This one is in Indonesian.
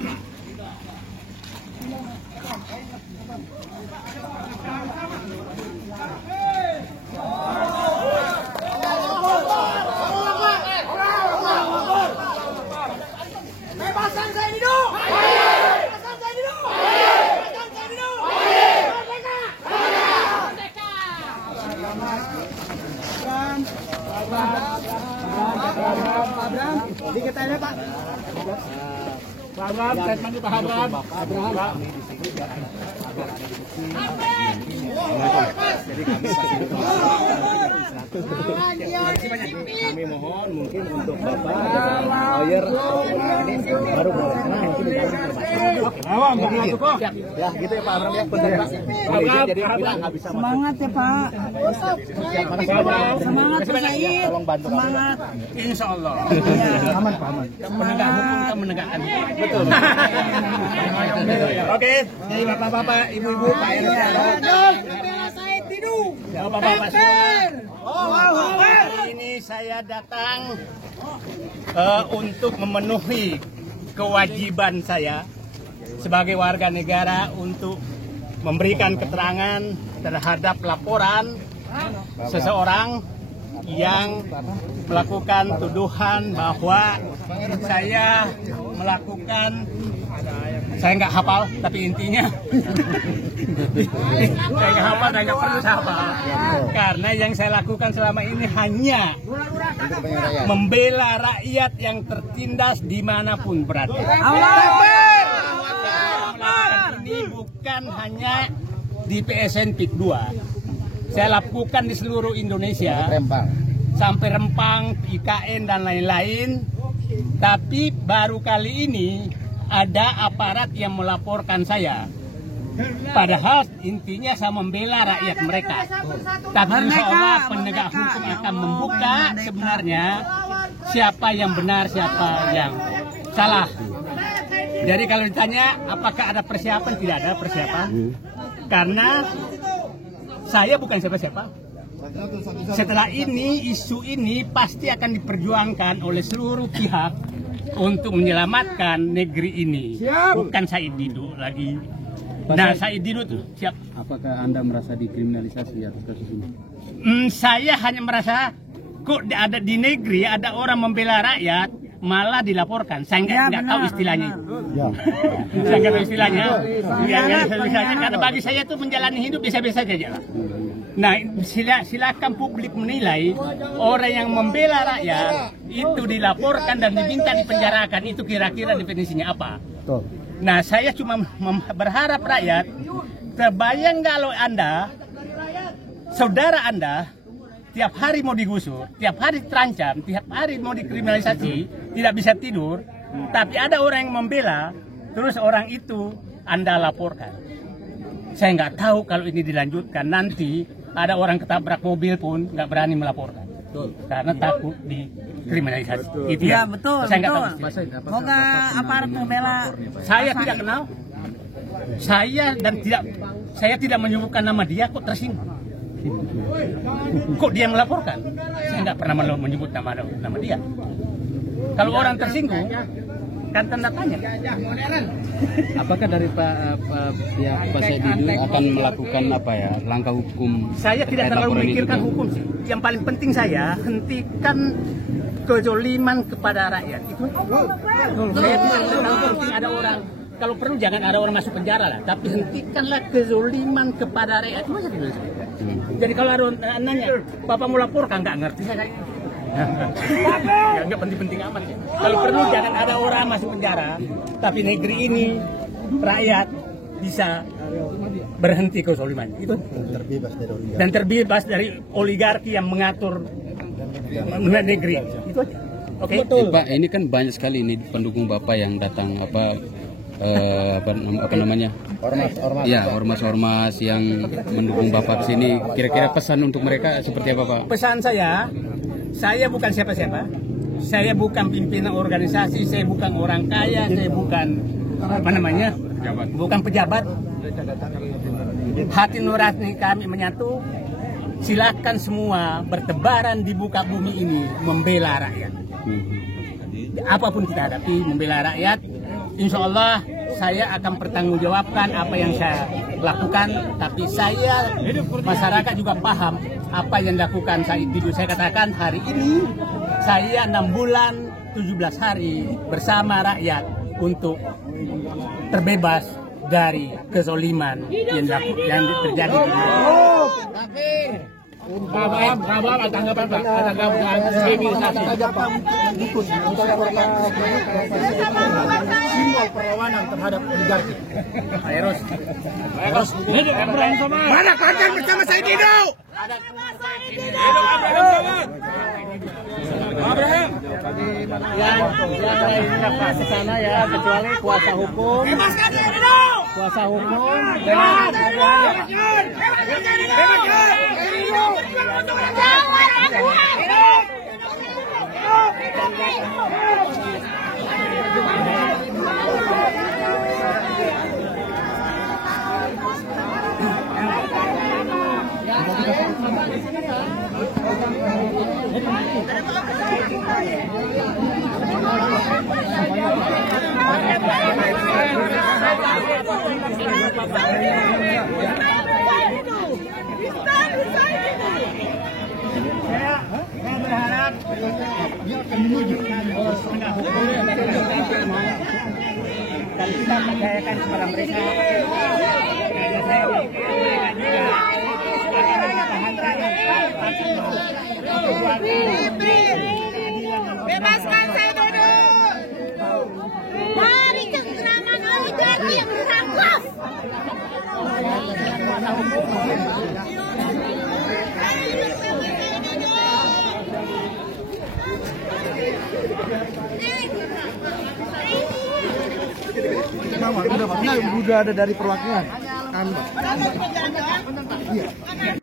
Bebasan saya hidup! Bebasan saya hidup! Bebasan saya hidup! Merdeka! Merdeka! Abraham, dikit aja Pak. Pak Abraham, statement Pak Abraham. Kami mohon mungkin untuk Bapak lawyer ini baru ya gitu ya Pak Abraham ya bentar Pak. Jadi kita nggak bisa Semangat ya Pak. Semangat Pak Said. Tolong bantu Semangat. Insya Allah. aman Pak aman. Penegak hukum kan menegakkan. Betul. Oke, jadi bapak-bapak, ibu-ibu, Pak RT, Bela Said hidup. bapak-bapak semua. Ini saya datang untuk memenuhi kewajiban saya sebagai warga negara untuk memberikan keterangan terhadap laporan seseorang yang melakukan tuduhan bahwa saya melakukan, saya nggak hafal tapi intinya saya nggak hafal dan nggak perlu saya hafal karena yang saya lakukan selama ini hanya membela rakyat yang tertindas dimanapun berada. Ini bukan hanya di PSN PIK 2, saya lakukan di seluruh Indonesia sampai Rempang, IKN dan lain-lain. Tapi baru kali ini ada aparat yang melaporkan saya. Padahal intinya saya membela rakyat mereka. Tapi insya Allah penegak hukum akan membuka sebenarnya siapa yang benar, siapa yang salah. Jadi kalau ditanya apakah ada persiapan, tidak ada persiapan. Karena saya bukan siapa-siapa. Setelah ini, isu ini pasti akan diperjuangkan oleh seluruh pihak untuk menyelamatkan negeri ini. Bukan Said Didu lagi. Nah, Said Didu tuh siap. Apakah Anda merasa dikriminalisasi atas kasus ini? Saya hanya merasa kok ada di negeri ada orang membela rakyat malah dilaporkan. Saya nggak tahu istilahnya itu. Saya nggak tahu istilahnya. Karena bagi saya itu menjalani hidup biasa-biasa saja lah. Nah, silakan publik menilai orang yang membela rakyat itu dilaporkan dan diminta dipenjarakan, itu kira-kira definisinya apa? Nah, saya cuma berharap rakyat, terbayang kalau Anda, saudara Anda, tiap hari mau digusur, tiap hari terancam, tiap hari mau dikriminalisasi, tidak bisa tidur, tapi ada orang yang membela, terus orang itu Anda laporkan. Saya nggak tahu kalau ini dilanjutkan, nanti ada orang ketabrak mobil pun nggak berani melaporkan. Karena takut dikriminalisasi. Itu Ya betul. Saya nggak tahu. Semoga aparat membela. Saya tidak kenal. Saya tidak menyebutkan nama dia, kok tersinggung. Kok dia melaporkan? Saya nggak pernah menyebut nama dia. Kalau orang tersinggung, kan tanda tanya. Apakah dari Pak Said Didu akan melakukan langkah hukum? Saya tidak terlalu memikirkan hukum sih. Yang paling penting saya hentikan kezoliman kepada rakyat. Itu saya tidak terlalu penting ada orang. Kalau perlu jangan ada orang masuk penjara lah. Tapi hentikanlah kezoliman kepada rakyat. Itu saja. Jadi kalau ada orang nanya, Bapak mau laporkan nggak ngerti saya. Nggak penting-penting amat ya. Kalau perlu jangan ada orang masuk penjara, tapi negeri ini rakyat bisa berhenti kezaliman itu dan terbebas dari oligarki yang mengatur negeri itu aja. Oke. Pak, ini kan banyak sekali ini pendukung Bapak yang datang apa namanya? Ormas yang mendukung Bapak di sini. Kira-kira pesan untuk mereka seperti apa, Pak? Pesan saya bukan siapa-siapa. Saya bukan pimpinan organisasi, saya bukan orang kaya, saya bukan bukan pejabat. Hati nurani kami menyatu. Silakan semua bertebaran di muka bumi ini membela rakyat. Apapun kita hadapi, membela rakyat. insya Allah saya akan pertanggungjawabkan apa yang saya lakukan. Tapi saya, masyarakat juga paham apa yang dilakukan saya. Saya katakan hari ini saya 6 bulan 17 hari bersama rakyat untuk terbebas dari kezoliman yang terjadi di Abang, tanggapan Pak, tanggapan kriminalisasi. Simbol perlawanan terhadap oligarki. Eros. Mana panjang bersama Said Didu? Abraham. Yang lainnya Pak ke sana ya, kecuali kuasa hukum. Kuasa hukum. Saya berharap dia akan menunjukkan penegak hukum dan kita percayakan kepada mereka. Karena saya bebaskan saya Dodo dari cengkraman oligarki yang dirangkap. Udah ada dari perwakilan. Kan,